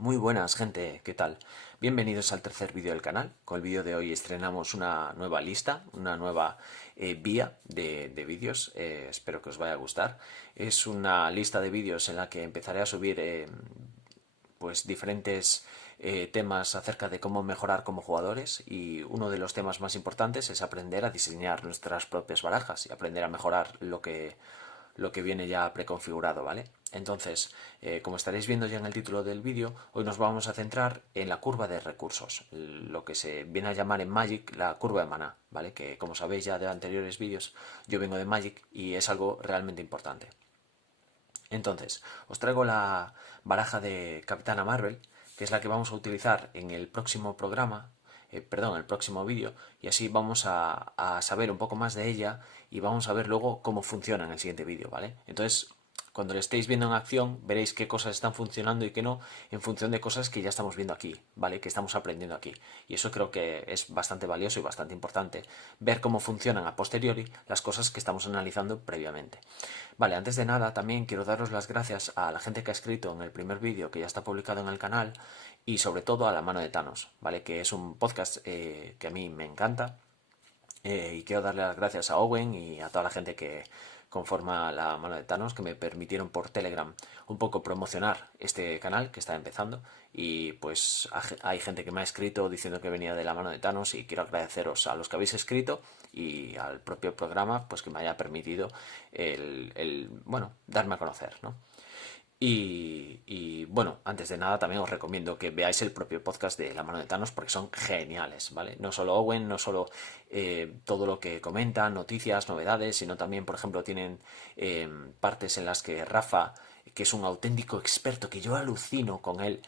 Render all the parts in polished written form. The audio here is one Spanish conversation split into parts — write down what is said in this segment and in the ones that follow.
Muy buenas, gente, ¿qué tal? Bienvenidos al tercer vídeo del canal. Con el vídeo de hoy estrenamos una nueva lista, una nueva vía de vídeos. Espero que os vaya a gustar. Es una lista de vídeos en la que empezaré a subir pues diferentes temas acerca de cómo mejorar como jugadores, y uno de los temas más importantes es aprender a diseñar nuestras propias barajas y aprender a mejorar lo que viene ya preconfigurado, ¿vale? Entonces, como estaréis viendo ya en el título del vídeo, hoy nos vamos a centrar en la curva de recursos, lo que se viene a llamar en Magic la curva de maná, ¿vale? Que como sabéis ya de anteriores vídeos, yo vengo de Magic y es algo realmente importante. Entonces, os traigo la baraja de Capitana Marvel, que es la que vamos a utilizar en el próximo programa, perdón, el próximo vídeo, y así vamos a saber un poco más de ella y vamos a ver luego cómo funciona en el siguiente vídeo, ¿vale? Entonces, cuando lo estéis viendo en acción, veréis qué cosas están funcionando y qué no, en función de cosas que ya estamos viendo aquí, ¿vale? Que estamos aprendiendo aquí. Y eso creo que es bastante valioso y bastante importante, ver cómo funcionan a posteriori las cosas que estamos analizando previamente. Vale, antes de nada también quiero daros las gracias a la gente que ha escrito en el primer vídeo que ya está publicado en el canal, y sobre todo a La Mano de Thanos, ¿vale? Que es un podcast que a mí me encanta, y quiero darle las gracias a Owen y a toda la gente que conforma La Mano de Thanos, que me permitieron por Telegram un poco promocionar este canal que está empezando. Y pues hay gente que me ha escrito diciendo que venía de La Mano de Thanos, y quiero agradeceros a los que habéis escrito y al propio programa pues que me haya permitido bueno, darme a conocer, ¿no? Bueno, antes de nada también os recomiendo que veáis el propio podcast de La Mano de Thanos, porque son geniales, ¿vale? No solo Owen, no solo todo lo que comentan, noticias, novedades, sino también, por ejemplo, tienen partes en las que Rafa, que es un auténtico experto, que yo alucino con él,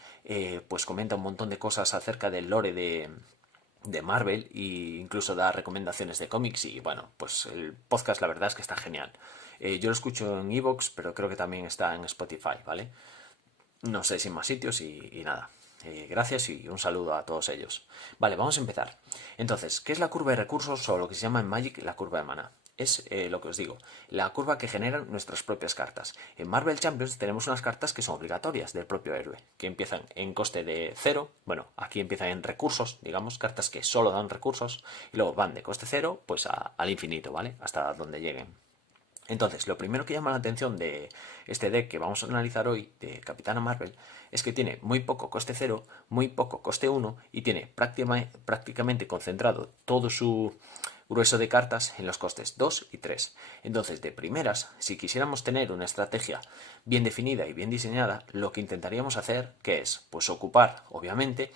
pues comenta un montón de cosas acerca del lore de Marvel, e incluso da recomendaciones de cómics. Y bueno, pues el podcast la verdad es que está genial. Yo lo escucho en Evox, pero creo que también está en Spotify, ¿vale? No sé si en más sitios, y nada. Gracias y un saludo a todos ellos. Vale, vamos a empezar. Entonces, ¿qué es la curva de recursos, o lo que se llama en Magic la curva de maná? Es lo que os digo, la curva que generan nuestras propias cartas. En Marvel Champions tenemos unas cartas que son obligatorias del propio héroe, que empiezan en coste de cero. Bueno, aquí empiezan en recursos, digamos, cartas que solo dan recursos, y luego van de coste cero pues al infinito, ¿vale? Hasta donde lleguen. Entonces, lo primero que llama la atención de este deck que vamos a analizar hoy, de Capitana Marvel, es que tiene muy poco coste cero, muy poco coste uno, y tiene prácticamente concentrado todo su grueso de cartas en los costes 2 y 3. Entonces, de primeras, si quisiéramos tener una estrategia bien definida y bien diseñada, lo que intentaríamos hacer, ¿qué es? Pues ocupar, obviamente,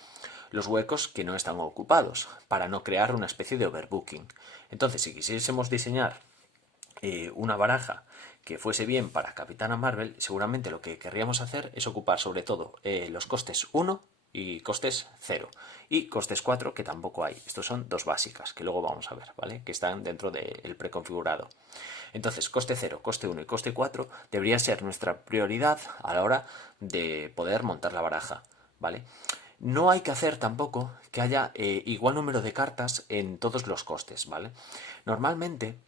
los huecos que no están ocupados, para no crear una especie de overbooking. Entonces, si quisiésemos diseñar una baraja que fuese bien para Capitana Marvel, seguramente lo que querríamos hacer es ocupar sobre todo los costes 1 y costes 0. Y costes 4 que tampoco hay. Estos son dos básicas, que luego vamos a ver, ¿vale? Que están dentro del preconfigurado. Entonces, coste 0, coste 1 y coste 4 debería ser nuestra prioridad a la hora de poder montar la baraja, ¿vale? No hay que hacer tampoco que haya igual número de cartas en todos los costes, ¿vale? Normalmente,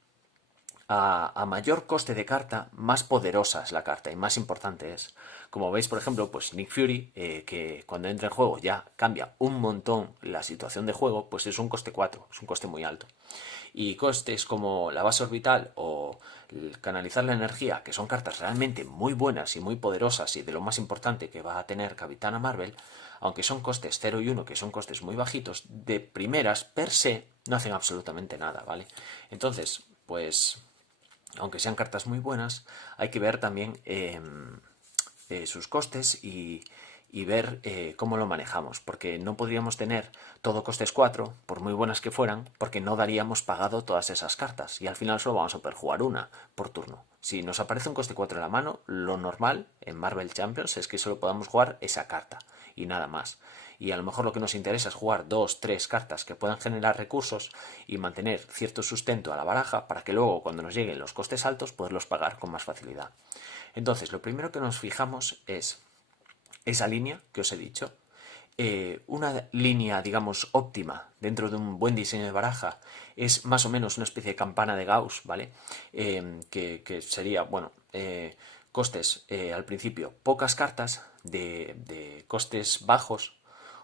a mayor coste de carta, más poderosa es la carta y más importante es. Como veis, por ejemplo, pues Nick Fury, que cuando entra en juego ya cambia un montón la situación de juego, pues es un coste 4, es un coste muy alto. Y costes como la base orbital o canalizar la energía, que son cartas realmente muy buenas y muy poderosas y de lo más importante que va a tener Capitana Marvel, aunque son costes 0 y 1, que son costes muy bajitos, de primeras, per se, no hacen absolutamente nada, ¿vale? Entonces, pues aunque sean cartas muy buenas, hay que ver también sus costes, y ver cómo lo manejamos, porque no podríamos tener todo costes 4, por muy buenas que fueran, porque no daríamos pagado todas esas cartas, y al final solo vamos a poder jugar una por turno. Si nos aparece un coste 4 en la mano, lo normal en Marvel Champions es que solo podamos jugar esa carta y nada más. Y a lo mejor lo que nos interesa es jugar 2, 3 cartas que puedan generar recursos y mantener cierto sustento a la baraja, para que luego, cuando nos lleguen los costes altos, poderlos pagar con más facilidad. Entonces, lo primero que nos fijamos es esa línea que os he dicho. Una línea, digamos, óptima dentro de un buen diseño de baraja es más o menos una especie de campana de Gauss, ¿vale? Que sería, bueno, costes al principio pocas cartas de costes bajos,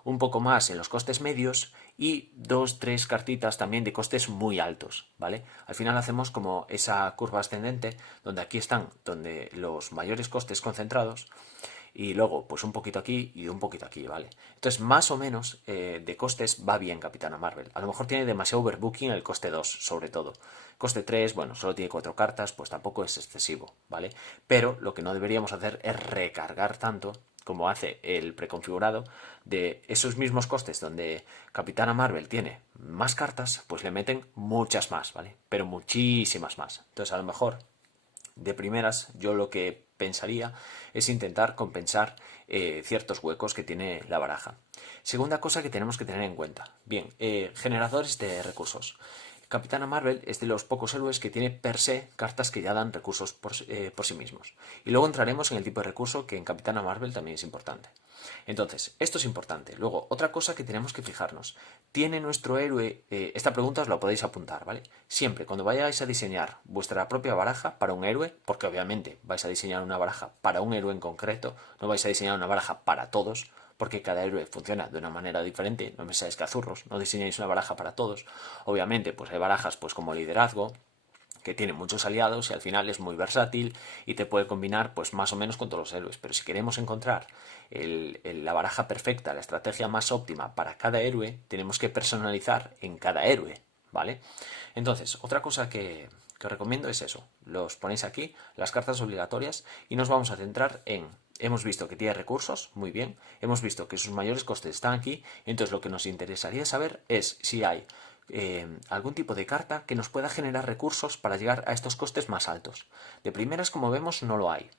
un poco más en los costes medios y 2, 3 cartitas también de costes muy altos, ¿vale? Al final hacemos como esa curva ascendente donde aquí están donde los mayores costes concentrados y luego pues un poquito aquí y un poquito aquí, ¿vale? Entonces más o menos de costes va bien Capitana Marvel. A lo mejor tiene demasiado overbooking el coste 2 sobre todo. Coste 3, bueno, solo tiene 4 cartas, pues tampoco es excesivo, ¿vale? Pero lo que no deberíamos hacer es recargar tanto como hace el preconfigurado de esos mismos costes donde Capitana Marvel tiene más cartas, pues le meten muchas más, ¿vale? Pero muchísimas más. Entonces a lo mejor de primeras yo lo que pensaría es intentar compensar ciertos huecos que tiene la baraja. Segunda cosa que tenemos que tener en cuenta. Bien, generadores de recursos. Capitana Marvel es de los pocos héroes que tiene per se cartas que ya dan recursos por sí mismos. Y luego entraremos en el tipo de recurso que en Capitana Marvel también es importante. Entonces, esto es importante. Luego, otra cosa que tenemos que fijarnos. ¿Tiene nuestro héroe? Esta pregunta os la podéis apuntar, ¿vale? Siempre, cuando vayáis a diseñar vuestra propia baraja para un héroe, porque obviamente vais a diseñar una baraja para un héroe en concreto, no vais a diseñar una baraja para todos, porque cada héroe funciona de una manera diferente, no me seáis cazurros, no diseñáis una baraja para todos. Obviamente, pues hay barajas pues como liderazgo, que tiene muchos aliados y al final es muy versátil y te puede combinar pues más o menos con todos los héroes. Pero si queremos encontrar la baraja perfecta, la estrategia más óptima para cada héroe, tenemos que personalizar en cada héroe, ¿vale? Entonces, otra cosa que os recomiendo es eso. Los ponéis aquí, las cartas obligatorias, y nos vamos a centrar en... Hemos visto que tiene recursos, muy bien. Hemos visto que sus mayores costes están aquí. Entonces lo que nos interesaría saber es si hay algún tipo de carta que nos pueda generar recursos para llegar a estos costes más altos. De primeras, como vemos, no lo hay.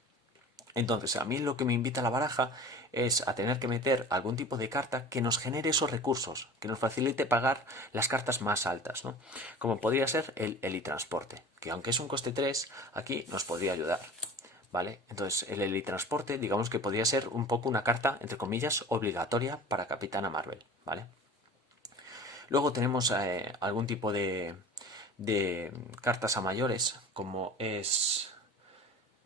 Entonces, a mí lo que me invita a la baraja es a tener que meter algún tipo de carta que nos genere esos recursos, que nos facilite pagar las cartas más altas, ¿no? Como podría ser el helitransporte, que aunque es un coste 3, aquí nos podría ayudar, ¿vale? Entonces, el helitransporte, digamos que podría ser un poco una carta, entre comillas, obligatoria para Capitana Marvel, ¿vale? Luego tenemos algún tipo de cartas a mayores, como es...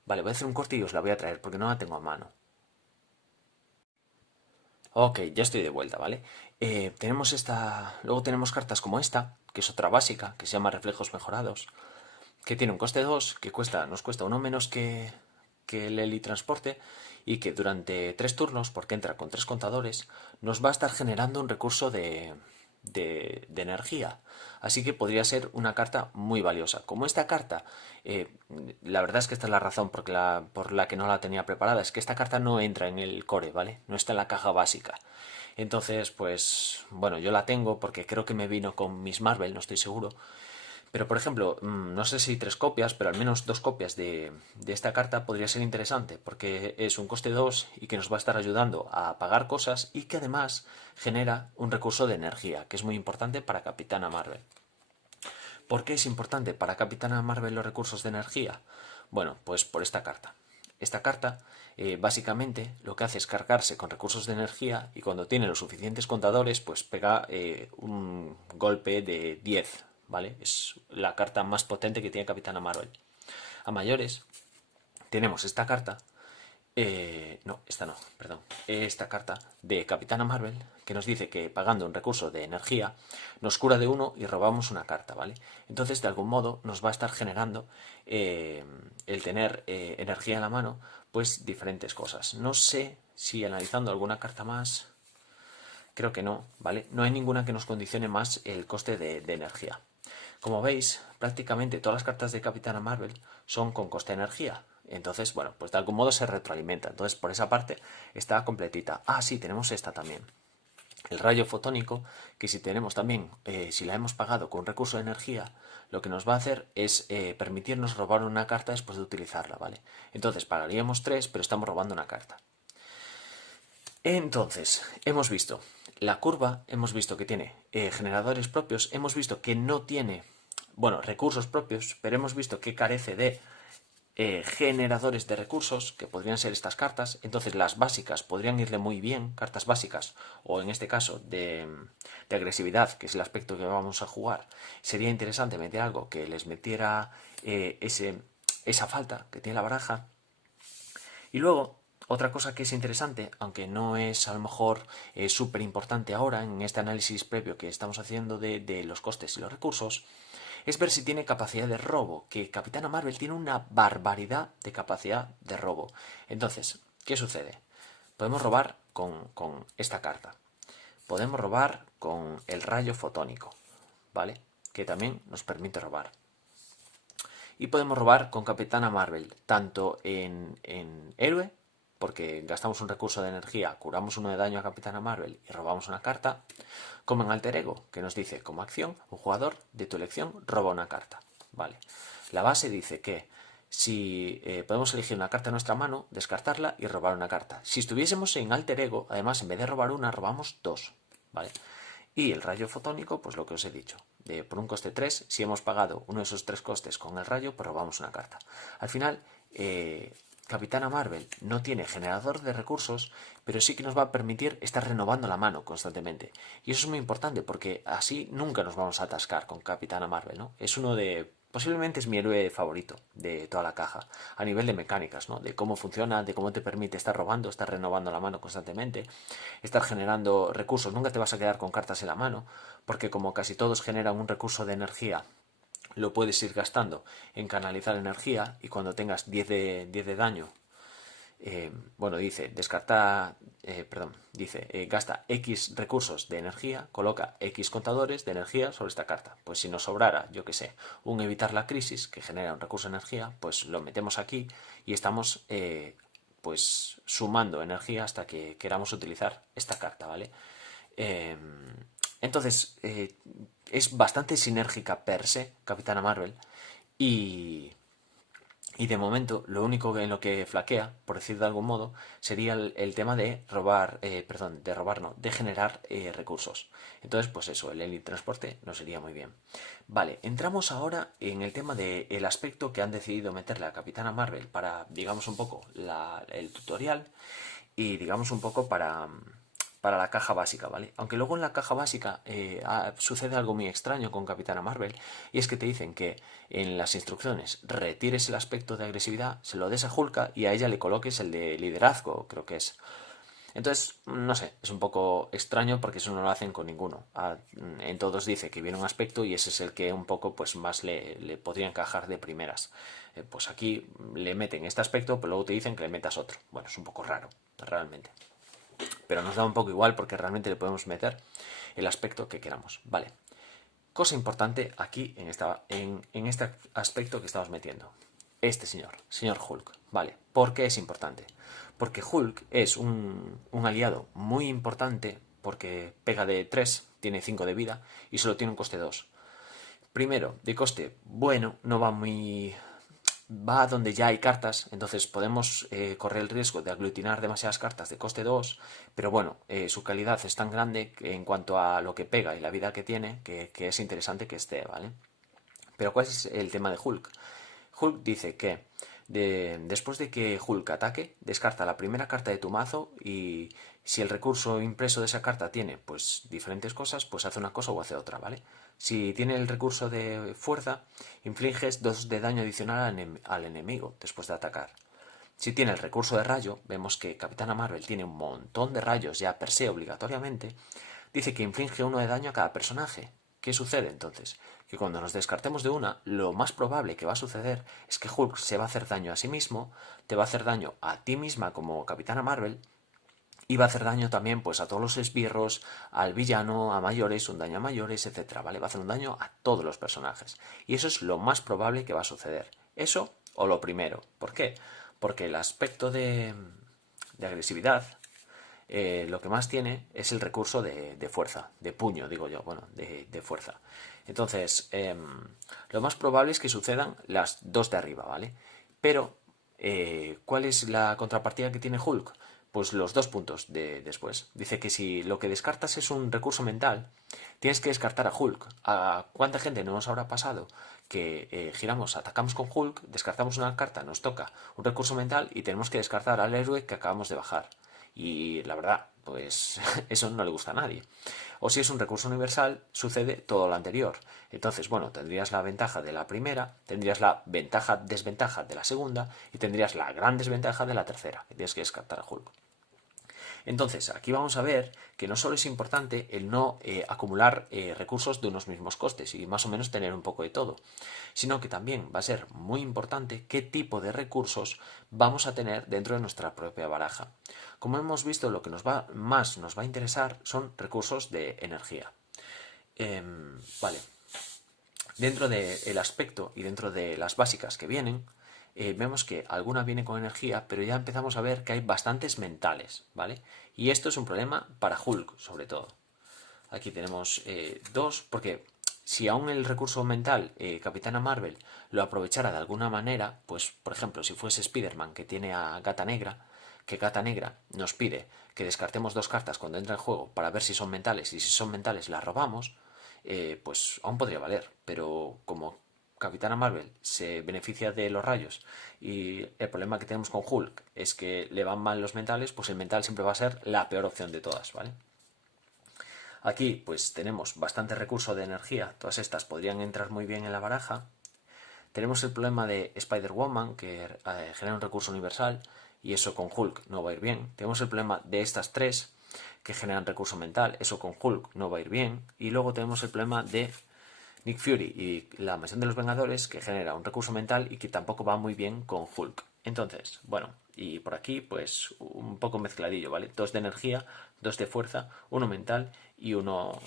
Vale, voy a hacer un corte y os la voy a traer porque no la tengo a mano. Ok, ya estoy de vuelta, ¿vale? Tenemos esta... Luego tenemos cartas como esta, que es otra básica, que se llama Reflejos Mejorados, que tiene un coste 2, que nos cuesta uno menos que el helitransporte y que durante 3 turnos, porque entra con 3 contadores, nos va a estar generando un recurso de energía. Así que podría ser una carta muy valiosa. Como esta carta, eh, la verdad es que esta es la razón por la que no la tenía preparada, es que esta carta no entra en el core, ¿vale? No está en la caja básica. Entonces, pues, bueno, yo la tengo porque creo que me vino con Miss Marvel, no estoy seguro. Pero, por ejemplo, no sé si 3 copias, pero al menos 2 copias de esta carta podría ser interesante, porque es un coste 2 y que nos va a estar ayudando a pagar cosas y que además genera un recurso de energía, que es muy importante para Capitana Marvel. ¿Por qué es importante para Capitana Marvel los recursos de energía? Bueno, pues por esta carta. Esta carta básicamente lo que hace es cargarse con recursos de energía y cuando tiene los suficientes contadores pues pega un golpe de 10, ¿vale? Es la carta más potente que tiene Capitana Marvel. A mayores tenemos esta carta no, esta no, perdón. Esta carta de Capitana Marvel que nos dice que pagando un recurso de energía nos cura de uno y robamos una carta, ¿vale? Entonces, de algún modo, nos va a estar generando el tener energía en la mano, pues diferentes cosas. No sé si analizando alguna carta más, creo que no, ¿vale? No hay ninguna que nos condicione más el coste de energía. Como veis, prácticamente todas las cartas de Capitana Marvel son con coste de energía. Entonces, bueno, pues de algún modo se retroalimenta. Entonces, por esa parte está completita. Ah, sí, tenemos esta también. El rayo fotónico, que si tenemos también, si la hemos pagado con un recurso de energía, lo que nos va a hacer es permitirnos robar una carta después de utilizarla, ¿vale? Entonces, pagaríamos 3, pero estamos robando una carta. Entonces, hemos visto la curva, hemos visto que tiene generadores propios, hemos visto que no tiene, bueno, recursos propios, pero hemos visto que carece de generadores de recursos, que podrían ser estas cartas. Entonces las básicas podrían irle muy bien, cartas básicas, o en este caso de agresividad, que es el aspecto que vamos a jugar. Sería interesante meter algo que les metiera esa falta que tiene la baraja. Y luego, otra cosa que es interesante, aunque no es a lo mejor súper importante ahora en este análisis previo que estamos haciendo de los costes y los recursos, es ver si tiene capacidad de robo, que Capitana Marvel tiene una barbaridad de capacidad de robo. Entonces, ¿qué sucede? Podemos robar con esta carta. Podemos robar con el rayo fotónico, ¿vale? Que también nos permite robar. Y podemos robar con Capitana Marvel, tanto en héroe, porque gastamos un recurso de energía, curamos uno de daño a Capitana Marvel y robamos una carta, como en alter ego, que nos dice, como acción, un jugador de tu elección roba una carta. Vale. La base dice que si podemos elegir una carta en nuestra mano, descartarla y robar una carta. Si estuviésemos en alter ego, además, en vez de robar una, robamos dos. ¿Vale? Y el rayo fotónico, pues lo que os he dicho, por un coste 3, si hemos pagado uno de esos 3 costes con el rayo, pues robamos una carta. Al final, Capitana Marvel no tiene generador de recursos, pero sí que nos va a permitir estar renovando la mano constantemente. Y eso es muy importante porque así nunca nos vamos a atascar con Capitana Marvel, ¿no? Es uno de... Posiblemente es mi héroe favorito de toda la caja, a nivel de mecánicas, ¿no? De cómo funciona, de cómo te permite estar robando, estar renovando la mano constantemente, estar generando recursos. Nunca te vas a quedar con cartas en la mano, porque como casi todos generan un recurso de energía, lo puedes ir gastando en canalizar energía y cuando tengas 10 de daño, bueno, dice, gasta X recursos de energía, coloca X contadores de energía sobre esta carta. Pues si nos sobrara, yo que sé, un evitar la crisis, que genera un recurso de energía, pues lo metemos aquí y estamos pues sumando energía hasta que queramos utilizar esta carta, ¿vale? Eh, entonces, es bastante sinérgica per se, Capitana Marvel, y, y de momento, lo único en lo que flaquea, por decir de algún modo, sería el tema de robar, perdón, de robar no, de generar recursos. Entonces, pues eso, el elite transporte no sería muy bien. Vale, entramos ahora en el tema del aspecto que han decidido meterle a Capitana Marvel para, digamos un poco, el tutorial y digamos un poco para la caja básica, ¿vale? Aunque luego en la caja básica sucede algo muy extraño con Capitana Marvel, y es que te dicen que en las instrucciones retires el aspecto de agresividad, se lo des a Hulka y a ella le coloques el de liderazgo, creo que es. Entonces, no sé, es un poco extraño porque eso no lo hacen con ninguno. En todos dice que viene un aspecto y ese es el que un poco pues más le podría encajar de primeras. Pues aquí le meten este aspecto, pero luego te dicen que le metas otro. Bueno, es un poco raro, realmente. Pero nos da un poco igual porque realmente le podemos meter el aspecto que queramos. Vale. Cosa importante aquí en este aspecto que estamos metiendo. Este señor Hulk. Vale. ¿Por qué es importante? Porque Hulk es un aliado muy importante porque pega de 3, tiene 5 de vida y solo tiene un coste 2. Primero, de coste, bueno, no va muy... Va donde ya hay cartas, entonces podemos correr el riesgo de aglutinar demasiadas cartas de coste 2, pero bueno, su calidad es tan grande en cuanto a lo que pega y la vida que tiene, que es interesante que esté, ¿vale? Pero ¿cuál es el tema de Hulk? Hulk dice que después de que Hulk ataque, descarta la primera carta de tu mazo y si el recurso impreso de esa carta tiene pues diferentes cosas, pues hace una cosa o hace otra, ¿vale? Si tiene el recurso de fuerza, infliges 2 de daño adicional al enemigo después de atacar. Si tiene el recurso de rayo, vemos que Capitana Marvel tiene un montón de rayos ya per se obligatoriamente, dice que inflige 1 de daño a cada personaje. ¿Qué sucede entonces? Que cuando nos descartemos de una, lo más probable que va a suceder es que Hulk se va a hacer daño a sí mismo, te va a hacer daño a ti misma como Capitana Marvel, y va a hacer daño también pues a todos los esbirros, al villano, a mayores, un daño a mayores, etcétera, ¿vale? Va a hacer un daño a todos los personajes. Y eso es lo más probable que va a suceder. Eso o lo primero. ¿Por qué? Porque el aspecto de agresividad lo que más tiene es el recurso de fuerza, de puño, digo yo, bueno, de fuerza. Entonces, lo más probable es que sucedan las dos de arriba, ¿vale? Pero, ¿cuál es la contrapartida que tiene Hulk? Pues los 2 puntos después. Dice que si lo que descartas es un recurso mental, tienes que descartar a Hulk. ¿A cuánta gente no nos habrá pasado que giramos, atacamos con Hulk, descartamos una carta, nos toca un recurso mental y tenemos que descartar al héroe que acabamos de bajar? Y la verdad, pues eso no le gusta a nadie. O si es un recurso universal, sucede todo lo anterior. Entonces, bueno, tendrías la ventaja de la primera, tendrías la ventaja-desventaja de la segunda y tendrías la gran desventaja de la tercera, que tienes que descartar a Hulk. Entonces, aquí vamos a ver que no solo es importante el no acumular recursos de unos mismos costes y más o menos tener un poco de todo, sino que también va a ser muy importante qué tipo de recursos vamos a tener dentro de nuestra propia baraja. Como hemos visto, lo que más nos va a interesar son recursos de energía. Vale, dentro del aspecto y dentro de las básicas que vienen, vemos que alguna viene con energía, pero ya empezamos a ver que hay bastantes mentales, ¿vale? Y esto es un problema para Hulk, sobre todo. Aquí tenemos dos, porque si aún el recurso mental Capitana Marvel lo aprovechara de alguna manera, pues por ejemplo, si fuese Spider-Man que tiene a Gata Negra, que Gata Negra nos pide que descartemos dos cartas cuando entra en juego para ver si son mentales y si son mentales las robamos, pues aún podría valer, pero como Capitana Marvel se beneficia de los rayos y el problema que tenemos con Hulk es que le van mal los mentales, pues el mental siempre va a ser la peor opción de todas, ¿vale? Aquí pues tenemos bastante recurso de energía, todas estas podrían entrar muy bien en la baraja. Tenemos el problema de Spider-Woman, que genera un recurso universal, y eso con Hulk no va a ir bien. Tenemos el problema de estas tres, que generan recurso mental, eso con Hulk no va a ir bien. Y luego tenemos el problema de Nick Fury y la Mansión de los Vengadores, que genera un recurso mental y que tampoco va muy bien con Hulk. Entonces, bueno, y por aquí pues un poco mezcladillo, ¿vale? Dos de energía, dos de fuerza, uno mental y uno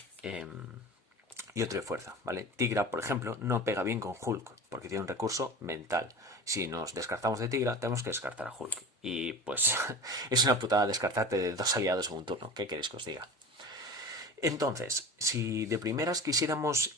y otro de fuerza, ¿vale? Tigra, por ejemplo, no pega bien con Hulk porque tiene un recurso mental. Si nos descartamos de Tigra, tenemos que descartar a Hulk. Y pues es una putada descartarte de dos aliados en un turno. ¿Qué queréis que os diga? Entonces, si de primeras quisiéramos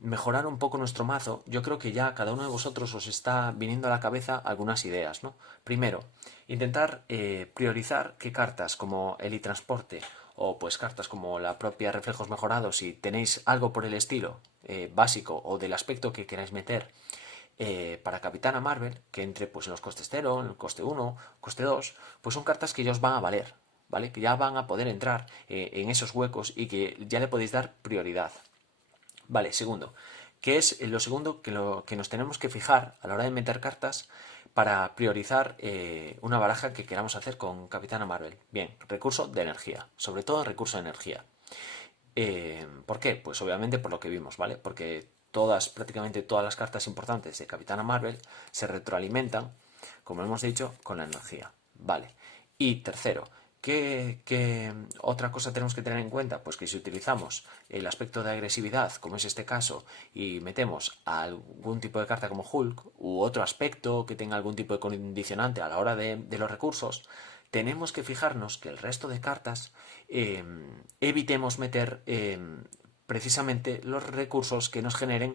mejorar un poco nuestro mazo, yo creo que ya cada uno de vosotros os está viniendo a la cabeza algunas ideas, ¿no? Primero, intentar priorizar qué cartas como el transporte o pues cartas como la propia reflejos mejorados, si tenéis algo por el estilo básico o del aspecto que queráis meter para Capitana Marvel, que entre pues en los costes 0, en el coste 1, coste 2, pues son cartas que ya os van a valer, ¿vale? Que ya van a poder entrar en esos huecos y que ya le podéis dar prioridad. Vale, segundo, ¿qué es lo segundo lo que nos tenemos que fijar a la hora de meter cartas para priorizar una baraja que queramos hacer con Capitana Marvel? Bien, recurso de energía, sobre todo recurso de energía. ¿Por qué? Pues obviamente por lo que vimos, ¿vale? Porque prácticamente todas las cartas importantes de Capitana Marvel se retroalimentan, como hemos dicho, con la energía. Vale. Y tercero, ¿qué otra cosa tenemos que tener en cuenta? Pues que si utilizamos el aspecto de agresividad, como es este caso, y metemos algún tipo de carta como Hulk, u otro aspecto que tenga algún tipo de condicionante a la hora de los recursos, tenemos que fijarnos que el resto de cartas evitemos meter precisamente los recursos que nos generen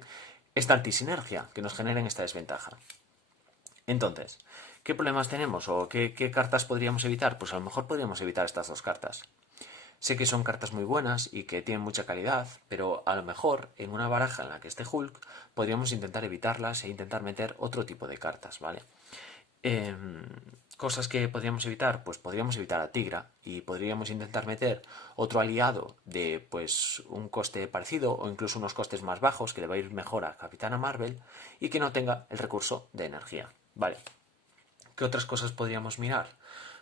esta antisinergia, que nos generen esta desventaja. Entonces, ¿qué problemas tenemos o qué cartas podríamos evitar? Pues a lo mejor podríamos evitar estas dos cartas. Sé que son cartas muy buenas y que tienen mucha calidad, pero a lo mejor en una baraja en la que esté Hulk podríamos intentar evitarlas e intentar meter otro tipo de cartas, ¿vale? Eh, Cosas que podríamos evitar, pues podríamos evitar a Tigra y podríamos intentar meter otro aliado de pues un coste parecido o incluso unos costes más bajos que le va a ir mejor a Capitana Marvel y que no tenga el recurso de energía. Vale, ¿qué otras cosas podríamos mirar?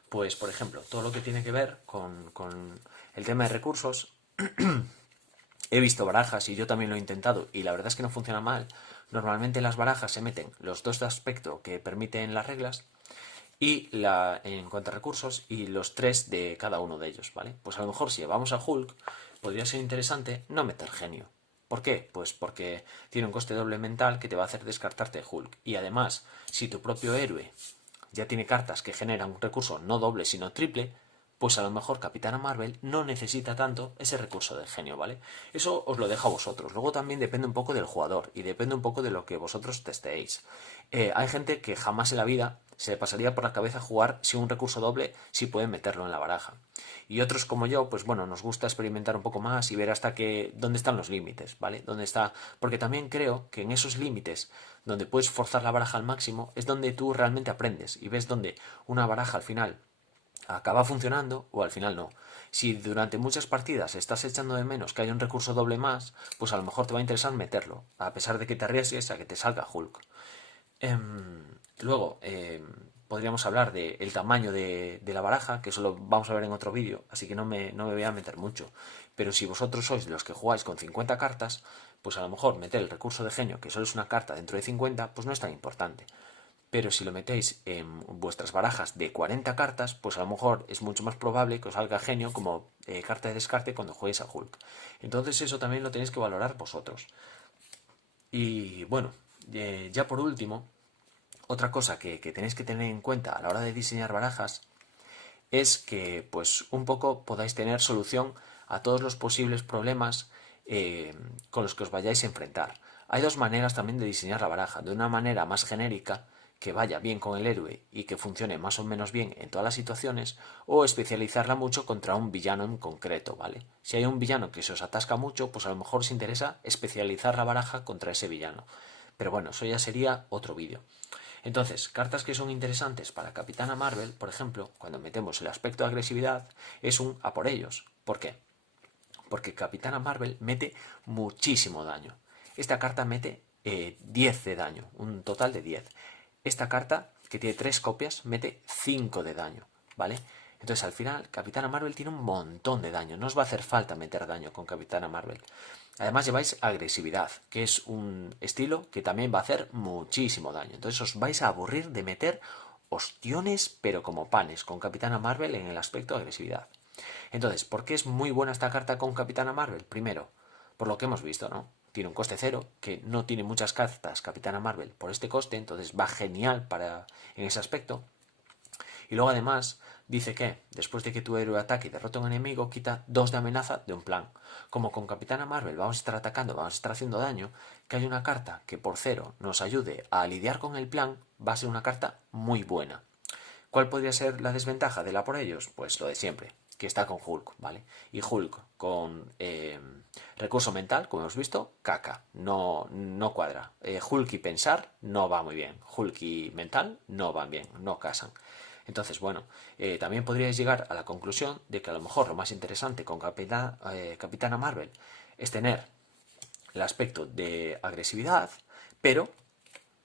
Pues por ejemplo, todo lo que tiene que ver con el tema de recursos. He visto barajas y yo también lo he intentado y la verdad es que no funciona mal. Normalmente en las barajas se meten los dos de aspecto que permiten las reglas y en cuanto a recursos y los tres de cada uno de ellos, ¿vale? Pues a lo mejor si llevamos a Hulk podría ser interesante no meter genio. ¿Por qué? Pues porque tiene un coste doble mental que te va a hacer descartarte Hulk. Y además, si tu propio héroe ya tiene cartas que generan un recurso no doble sino triple, pues a lo mejor Capitana Marvel no necesita tanto ese recurso del genio, ¿vale? Eso os lo dejo a vosotros. Luego también depende un poco del jugador y depende un poco de lo que vosotros testeéis. Hay gente que jamás en la vida se le pasaría por la cabeza jugar si un recurso doble, si pueden meterlo en la baraja. Y otros como yo, pues bueno, nos gusta experimentar un poco más y ver hasta dónde están los límites, ¿vale? Dónde está, porque también creo que en esos límites donde puedes forzar la baraja al máximo es donde tú realmente aprendes y ves donde una baraja al final acaba funcionando o al final no. Si durante muchas partidas estás echando de menos que haya un recurso doble más, pues a lo mejor te va a interesar meterlo, a pesar de que te arriesgues a que te salga Hulk. Luego, podríamos hablar del tamaño de la baraja, que eso lo vamos a ver en otro vídeo, así que no me voy a meter mucho. Pero si vosotros sois de los que jugáis con 50 cartas, pues a lo mejor meter el recurso de genio, que solo es una carta dentro de 50, pues no es tan importante. Pero si lo metéis en vuestras barajas de 40 cartas, pues a lo mejor es mucho más probable que os salga genio como carta de descarte cuando jueguéis a Hulk. Entonces eso también lo tenéis que valorar vosotros. Y bueno, ya por último, otra cosa que tenéis que tener en cuenta a la hora de diseñar barajas es que pues un poco podáis tener solución a todos los posibles problemas con los que os vayáis a enfrentar. Hay dos maneras también de diseñar la baraja. De una manera más genérica, que vaya bien con el héroe y que funcione más o menos bien en todas las situaciones, o especializarla mucho contra un villano en concreto, ¿vale? Si hay un villano que se os atasca mucho, pues a lo mejor os interesa especializar la baraja contra ese villano. Pero bueno, eso ya sería otro vídeo. Entonces, cartas que son interesantes para Capitana Marvel, por ejemplo, cuando metemos el aspecto de agresividad, es un a por ellos. ¿Por qué? Porque Capitana Marvel mete muchísimo daño. Esta carta mete 10 de daño, un total de 10. Esta carta, que tiene 3 copias, mete 5 de daño, ¿vale? Entonces al final Capitana Marvel tiene un montón de daño, no os va a hacer falta meter daño con Capitana Marvel. Además lleváis agresividad, que es un estilo que también va a hacer muchísimo daño. Entonces os vais a aburrir de meter ostiones, pero como panes, con Capitana Marvel en el aspecto de agresividad. Entonces, ¿por qué es muy buena esta carta con Capitana Marvel? Primero, por lo que hemos visto, ¿no? Tiene un coste cero, que no tiene muchas cartas Capitana Marvel por este coste, entonces va genial en ese aspecto. Y luego además dice que después de que tu héroe ataque y derrota a un enemigo, quita 2 de amenaza de un plan. Como con Capitana Marvel vamos a estar atacando, vamos a estar haciendo daño, que hay una carta que por cero nos ayude a lidiar con el plan, va a ser una carta muy buena. ¿Cuál podría ser la desventaja de la por ellos? Pues lo de siempre, que está con Hulk, ¿vale? Y Hulk con recurso mental, como hemos visto, caca, no cuadra. Hulk y pensar no va muy bien. Hulk y mental no van bien, no casan. Entonces, bueno, también podríais llegar a la conclusión de que a lo mejor lo más interesante con Capitana Marvel es tener el aspecto de agresividad, pero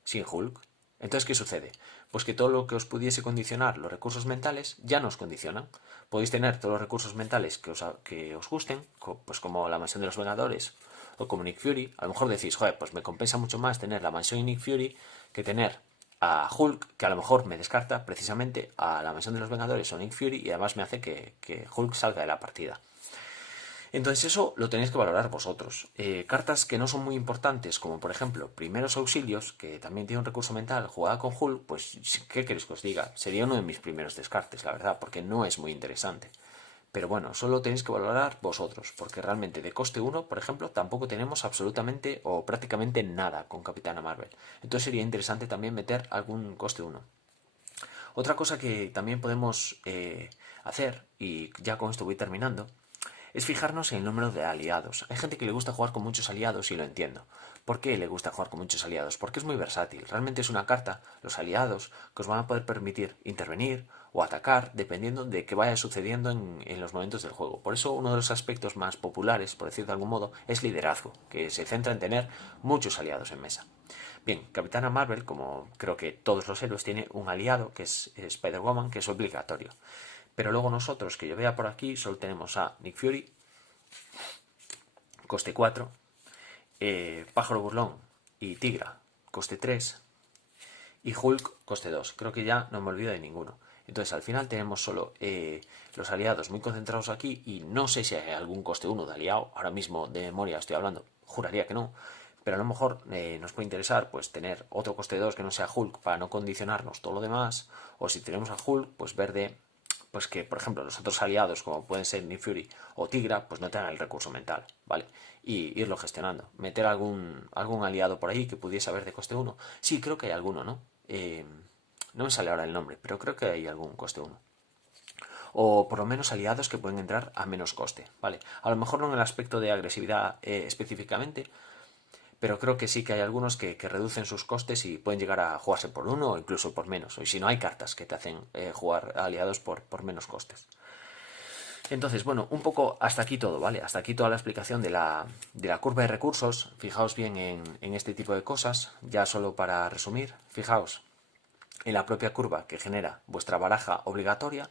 sin Hulk. Entonces, ¿qué sucede? Pues que todo lo que os pudiese condicionar los recursos mentales ya no os condicionan. Podéis tener todos los recursos mentales que os gusten, pues como la mansión de los Vengadores o como Nick Fury. A lo mejor decís, joder, pues me compensa mucho más tener la mansión y Nick Fury que tener a Hulk, que a lo mejor me descarta precisamente a la mansión de los Vengadores o Nick Fury y además me hace que Hulk salga de la partida. Entonces eso lo tenéis que valorar vosotros. Cartas que no son muy importantes, como por ejemplo primeros auxilios, que también tiene un recurso mental, jugada con Hulk, pues ¿qué queréis que os diga? Sería uno de mis primeros descartes, la verdad, porque no es muy interesante. Pero bueno, solo tenéis que valorar vosotros, porque realmente de coste 1, por ejemplo, tampoco tenemos absolutamente o prácticamente nada con Capitana Marvel. Entonces sería interesante también meter algún coste 1. Otra cosa que también podemos hacer, y ya con esto voy terminando, es fijarnos en el número de aliados. Hay gente que le gusta jugar con muchos aliados y lo entiendo. ¿Por qué le gusta jugar con muchos aliados? Porque es muy versátil. Realmente es una carta, los aliados, que os van a poder permitir intervenir o atacar dependiendo de qué vaya sucediendo en los momentos del juego. Por eso uno de los aspectos más populares, por decir de algún modo, es liderazgo, que se centra en tener muchos aliados en mesa. Bien, Capitana Marvel, como creo que todos los héroes, tiene un aliado, que es Spider-Woman, que es obligatorio. Pero luego nosotros, que yo vea por aquí, solo tenemos a Nick Fury, coste 4, Pájaro Burlón y Tigra, coste 3, y Hulk, coste 2. Creo que ya no me olvido de ninguno. Entonces al final tenemos solo los aliados muy concentrados aquí y no sé si hay algún coste 1 de aliado. Ahora mismo de memoria estoy hablando, juraría que no. Pero a lo mejor nos puede interesar pues tener otro coste 2 que no sea Hulk para no condicionarnos todo lo demás. O si tenemos a Hulk, pues ver de pues que, por ejemplo, los otros aliados, como pueden ser Nick Fury o Tigra, pues no tengan el recurso mental, ¿vale? Y irlo gestionando. Meter algún aliado por ahí que pudiese haber de coste 1. Sí, creo que hay alguno, ¿no? No me sale ahora el nombre, pero creo que hay algún coste 1. O por lo menos aliados que pueden entrar a menos coste, ¿vale? A lo mejor no en el aspecto de agresividad específicamente, pero creo que sí que hay algunos que reducen sus costes y pueden llegar a jugarse por uno o incluso por menos. Y si no, hay cartas que te hacen jugar aliados por menos costes. Entonces, bueno, un poco hasta aquí todo, ¿vale? Hasta aquí toda la explicación de la curva de recursos. Fijaos bien en este tipo de cosas. Ya solo para resumir, fijaos en la propia curva que genera vuestra baraja obligatoria.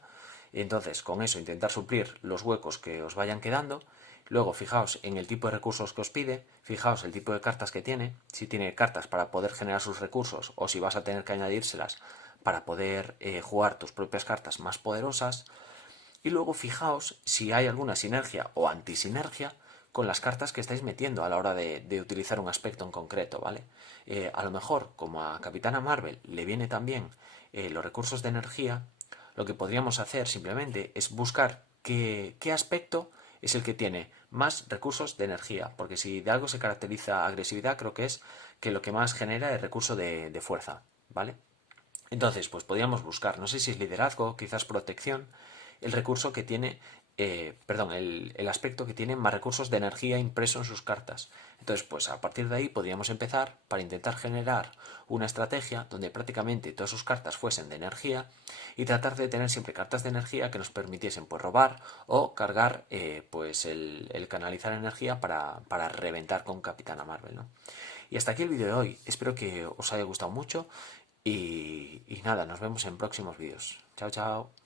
Y entonces, con eso intentar suplir los huecos que os vayan quedando. Luego, fijaos en el tipo de recursos que os pide, fijaos el tipo de cartas que tiene, si tiene cartas para poder generar sus recursos o si vas a tener que añadírselas para poder jugar tus propias cartas más poderosas. Y luego fijaos si hay alguna sinergia o antisinergia con las cartas que estáis metiendo a la hora de utilizar un aspecto en concreto, ¿vale? A lo mejor, como a Capitana Marvel le viene también los recursos de energía, lo que podríamos hacer simplemente es buscar qué aspecto es el que tiene más recursos de energía, porque si de algo se caracteriza agresividad, creo que es que lo que más genera es recurso de fuerza, ¿vale? Entonces, pues podríamos buscar, no sé si es liderazgo, quizás protección, el recurso que tiene, perdón, el aspecto que tiene más recursos de energía impreso en sus cartas. Entonces, pues a partir de ahí podríamos empezar para intentar generar una estrategia donde prácticamente todas sus cartas fuesen de energía y tratar de tener siempre cartas de energía que nos permitiesen pues robar o cargar pues el canalizar energía para reventar con Capitana Marvel, ¿no? Y hasta aquí el vídeo de hoy. Espero que os haya gustado mucho y nada, nos vemos en próximos vídeos. Chao, chao.